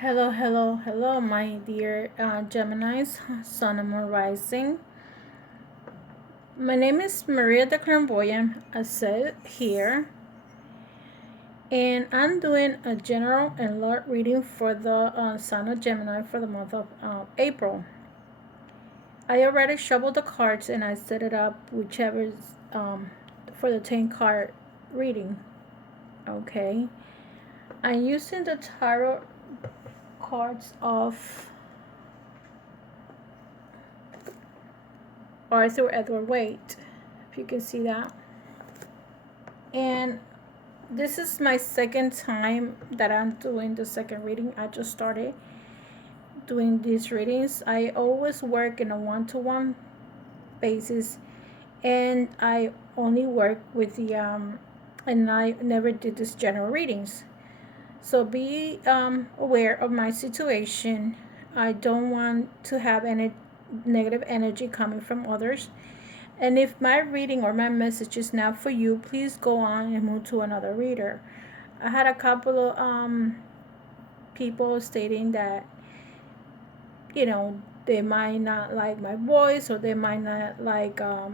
Hello, hello, hello, my dear Geminis, Sun and Moon Rising. My name is Maria de Clairvoyant, as said here, and I'm doing a general and lot reading for the Sun of Gemini for the month of April. I already shuffled the cards and I set it up, whichever is for the 10 card reading. Okay, I'm using the tarot cards of Arthur Edward Waite, if you can see that. And this is my second time that I'm doing the second reading. I just started doing these readings. I always work in a one-to-one basis, and I only work with the and I never did this general readings. So be aware of my situation. I don't want to have any negative energy coming from others. And if my reading or my message is not for you, please go on and move to another reader. I had a couple of people stating that, they might not like my voice, or they might not like, or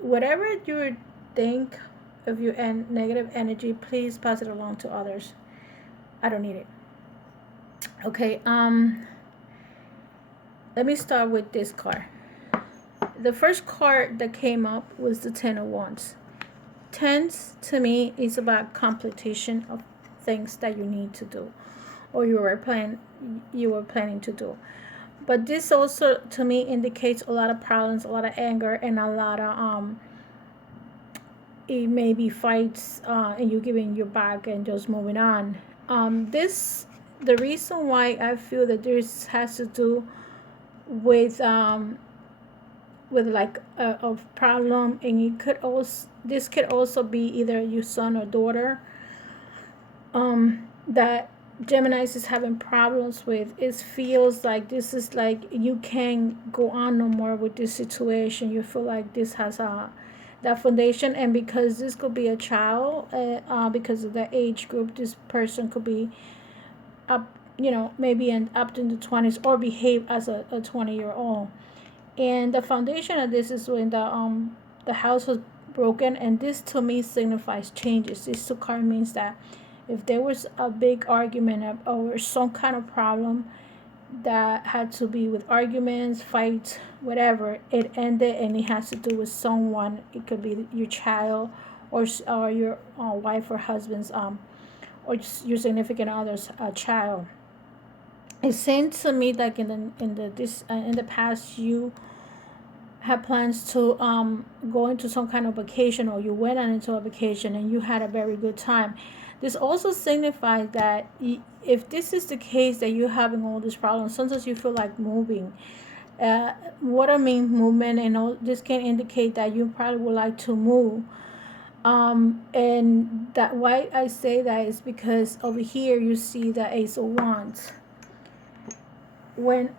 whatever you think of your negative energy, please pass it along to others. I don't need it. Okay, let me start with this card. The first card that came up was the Ten of Wands. Tens to me is about completion of things that you need to do, or you were planning to do. But this also to me indicates a lot of problems, a lot of anger, and a lot of it may be fights, and you giving your back and just moving on. This the reason why I feel that this has to do with like a problem, and it could also this could also be either your son or daughter that Gemini's is having problems with. It feels like this is like you can't go on no more with this situation. You feel like this has that foundation, and because this could be a child, because of the age group, this person could be up, maybe up in the 20s, or behave as a 20-year-old. And the foundation of this is when the house was broken, and this to me signifies changes. This to card means that if there was a big argument or some kind of problem that had to be with arguments, fights, whatever, it ended, and it has to do with someone. It could be your child, or your wife or husband's or your significant other's child. It seems to me like in the past, you had plans to go into some kind of vacation, or you went on into a vacation and you had a very good time. This also signifies that if this is the case, that you're having all these problems, sometimes you feel like moving. What I mean movement, and all this can indicate that you probably would like to move. And that why I say that is because over here you see the Ace of Wands. When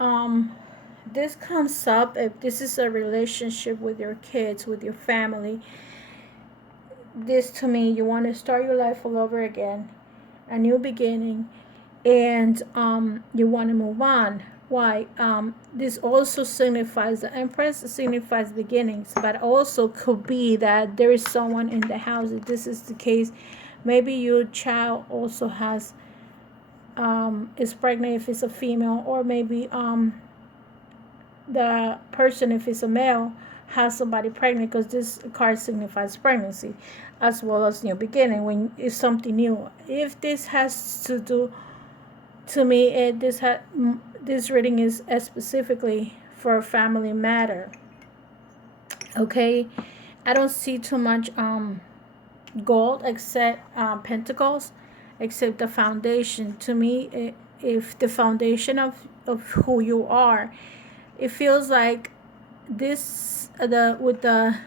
this comes up, if this is a relationship with your kids, with your family, this to me, you want to start your life all over again, a new beginning, and you want to move on. Why? This also signifies, the Empress signifies beginnings, but also could be that there is someone in the house. If this is the case, maybe your child also has is pregnant if it's a female, or maybe the person, if it's a male, has somebody pregnant, because this card signifies pregnancy as well as new beginning, when it's something new. If this has to do, to me, this reading is specifically for a family matter. Okay, I don't see too much gold, except pentacles, except the foundation. To me, if the foundation of who you are, it feels like this the with the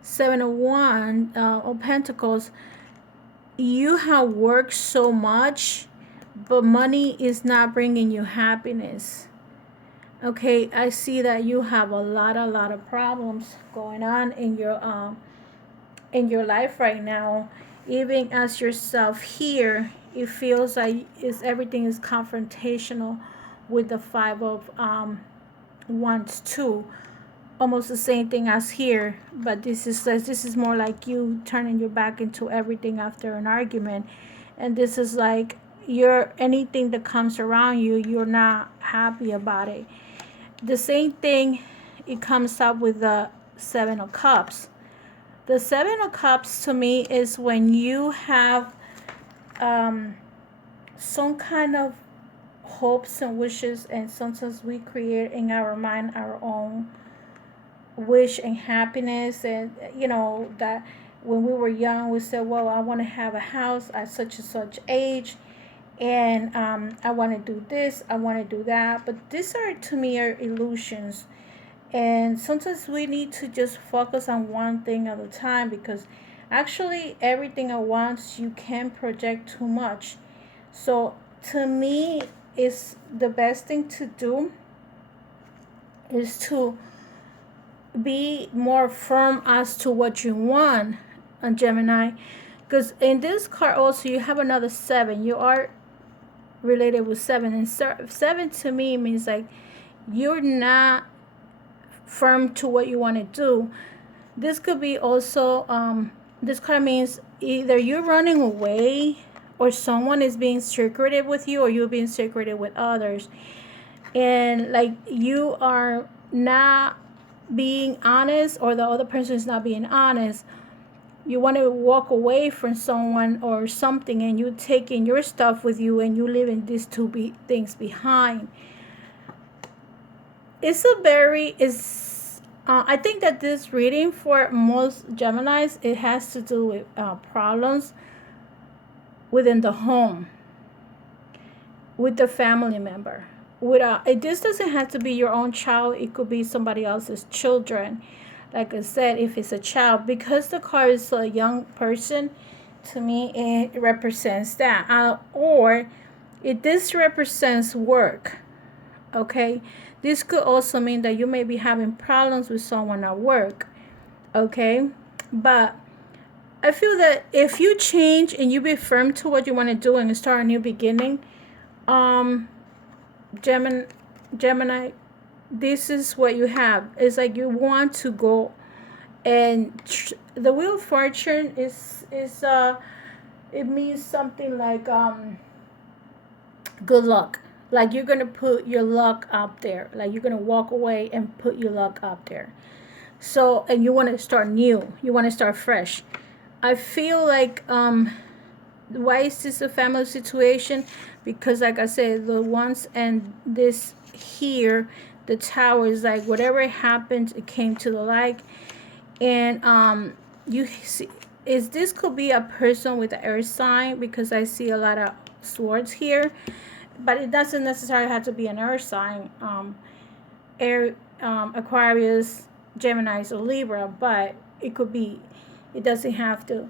Seven of Wands of Pentacles, you have worked so much, but money is not bringing you happiness. Okay, I see that you have a lot of problems going on in your life right now. Even as yourself here, it feels like everything is confrontational with the five of wands too. Almost the same thing as here, but this is more like you turning your back into everything after an argument, and this is like you're anything that comes around you, you're not happy about it. The same thing, it comes up with the Seven of Cups. The Seven of Cups to me is when you have um, some kind of hopes and wishes, and sometimes we create in our mind our own wish and happiness, and that when we were young we said, well, I want to have a house at such and such age, and I want to do this, I want to do that, but these are to me are illusions. And sometimes we need to just focus on one thing at a time, because actually everything at once you can project too much. So to me, is the best thing to do is to be more firm as to what you want on Gemini, because in this card also you have another seven. You are related with seven, and seven to me means like you're not firm to what you want to do. This could be also this card means either you're running away, or someone is being secretive with you, or you're being secretive with others, and like you are not being honest, or the other person is not being honest. You want to walk away from someone or something, and you taking your stuff with you, and you leaving these two things behind. It's a very is I think that this reading for most Geminis, it has to do with problems within the home, with the family member. This doesn't have to be your own child. It could be somebody else's children. Like I said, if it's a child, because the card is a young person, to me it represents that. Or this represents work. Okay, this could also mean that you may be having problems with someone at work. Okay, but I feel that if you change and you be firm to what you want to do and start a new beginning, um, Gemini, this is what you have. It's like you want to go, and the Wheel of Fortune is it means something like good luck. Like you're gonna put your luck up there. Like you're gonna walk away and put your luck up there. So, and you want to start new. You want to start fresh. I feel like why is this a family situation? Because like I said, the ones and this here, the tower is like whatever happened, it came to the light, and you see, is this could be a person with an air sign, because I see a lot of swords here, but it doesn't necessarily have to be an earth sign. Air, Aquarius, Gemini, or Libra, but it could be. It doesn't have to.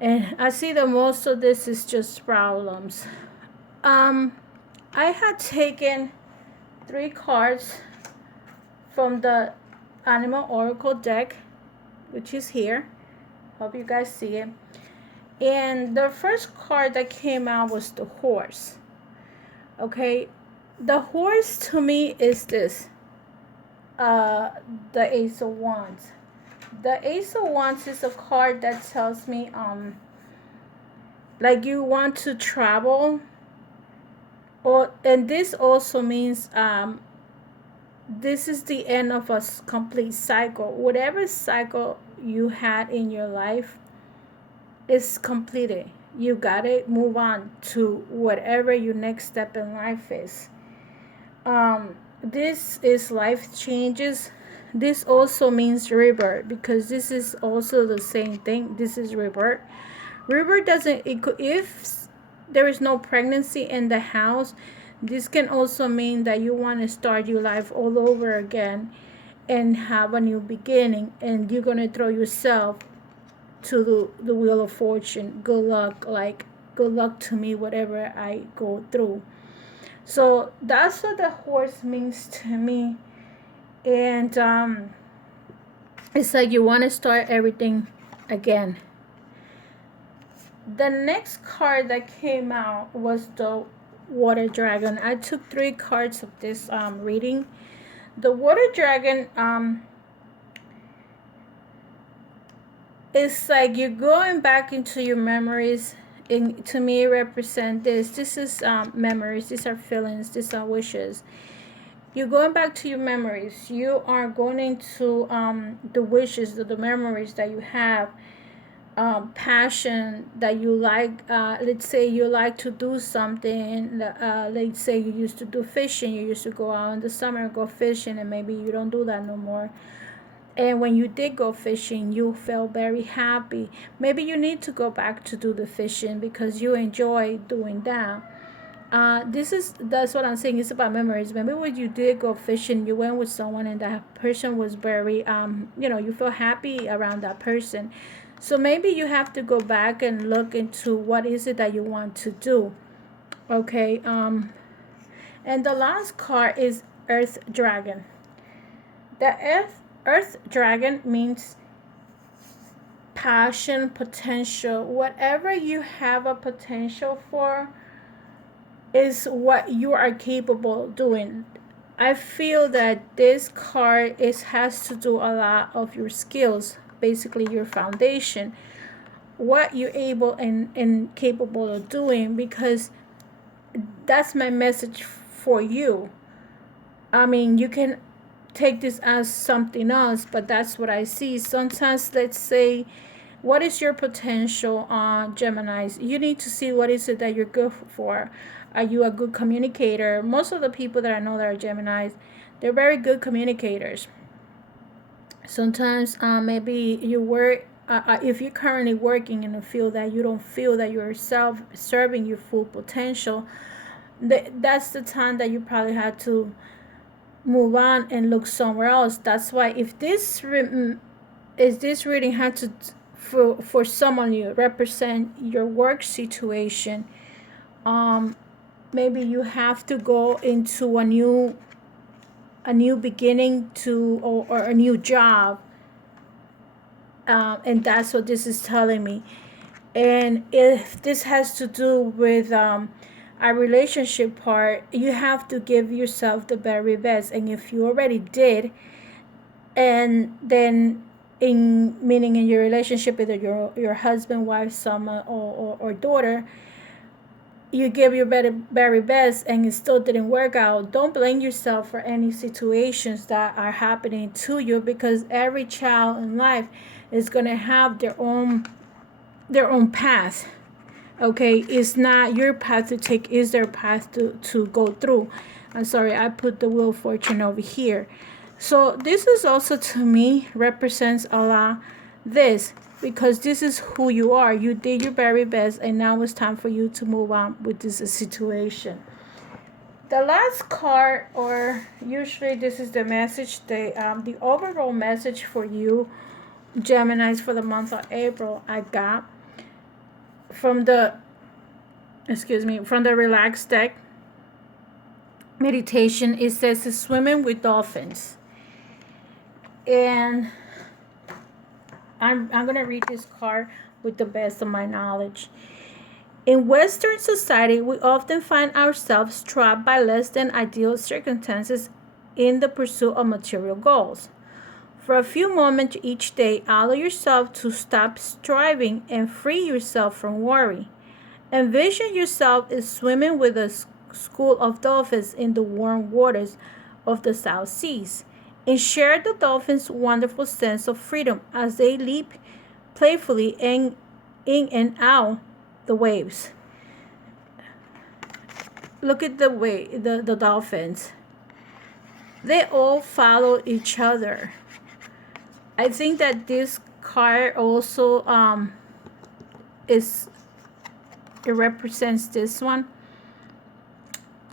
And I see that most of this is just problems. Um, I had taken 3 cards from the Animal Oracle deck, which is here. Hope you guys see it. And the first card that came out was the horse. Okay, the horse to me is this, the Ace of Wands. The Ace of Wands is a card that tells me like you want to travel, and this also means this is the end of a complete cycle. Whatever cycle you had in your life is completed. You gotta move on to whatever your next step in life is. This is life changes. This also means rebirth, because this is also the same thing. This is rebirth. Rebirth doesn't, if there is no pregnancy in the house, this can also mean that you want to start your life all over again and have a new beginning, and you're going to throw yourself to the Wheel of Fortune. Good luck, like good luck to me, whatever I go through. So that's what the horse means to me. And it's like you want to start everything again. The next card that came out was the water dragon. I took 3 cards of this reading. The water dragon is like you're going back into your memories. To me, represent this. This is memories. These are feelings. These are wishes. You're going back to your memories. You are going into the wishes, the memories that you have, passion that you like. Let's say you like to do something. Let's say you used to do fishing. You used to go out in the summer and go fishing, and maybe you don't do that no more. And when you did go fishing, you felt very happy. Maybe you need to go back to do the fishing because you enjoy doing that. That's what I'm saying. It's about memories. Maybe when you did go fishing, you went with someone, and that person was very you feel happy around that person. So maybe you have to go back and look into what is it that you want to do. Okay. And the last card is Earth Dragon. The Earth Dragon means passion, potential. Whatever you have a potential for is what you are capable of doing. I feel that this card has to do a lot of your skills, basically your foundation, what you're able and capable of doing, because that's my message for you. I mean, you can take this as something else, but that's what I see. Sometimes, let's say, what is your potential on Geminis? You need to see what is it that you're good for. Are you a good communicator? Most of the people that I know that are Geminis, they're very good communicators. Sometimes maybe you work, if you're currently working in a field that you don't feel that you're serving your full potential, that's the time that you probably had to move on and look somewhere else. That's why if this reading had to for someone you represent your work situation, maybe you have to go into a new beginning or a new job, and that's what this is telling me. And if this has to do with a relationship part, you have to give yourself the very best. And if you already did, and then meaning in your relationship, either your husband, wife, son, or daughter, you give your very best and it still didn't work out, don't blame yourself for any situations that are happening to you, because every child in life is going to have their own path. Okay, it's not your path to take, is their path to go through. I'm sorry, I put the Wheel of Fortune over here. So this is also, to me, represents a lot this, because this is who you are. You did your very best, and now it's time for you to move on with this situation. The last card, or usually this is the message, the overall message for you Geminis for the month of April, I got from the relaxed deck meditation. It says swimming with dolphins, and I'm gonna read this card with the best of my knowledge. In Western society, we often find ourselves trapped by less than ideal circumstances in the pursuit of material goals. For a few moments each day, allow yourself to stop striving and free yourself from worry. Envision yourself as swimming with a school of dolphins in the warm waters of the South Seas, and share the dolphins' wonderful sense of freedom as they leap playfully in and out the waves. Look at the dolphins. They all follow each other. I think that this card also is it represents this one,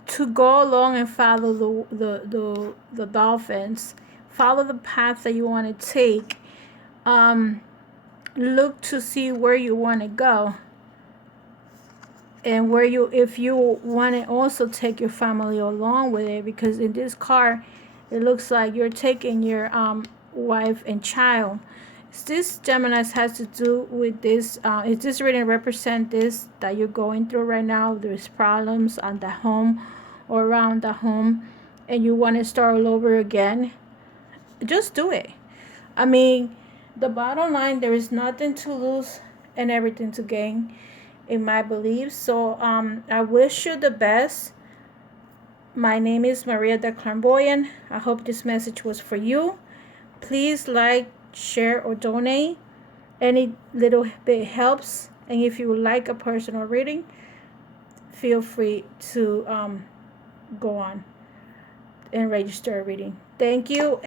to go along and follow the dolphins, follow the path that you want to take. Look to see where you want to go, and where you, if you want to also take your family along with it, because in this card it looks like you're taking your wife and child. This Gemini has to do with this. Is this reading represent this that you're going through right now? There's problems on the home or around the home, and you want to start all over again. Just do it. I mean, the bottom line, there is nothing to lose and everything to gain, in my belief. So I wish you the best. My name is Maria the Clairvoyant. I hope this message was for you. Please like, share, or donate. Any little bit helps. And if you would like a personal reading, feel free to go on and register a reading. Thank you.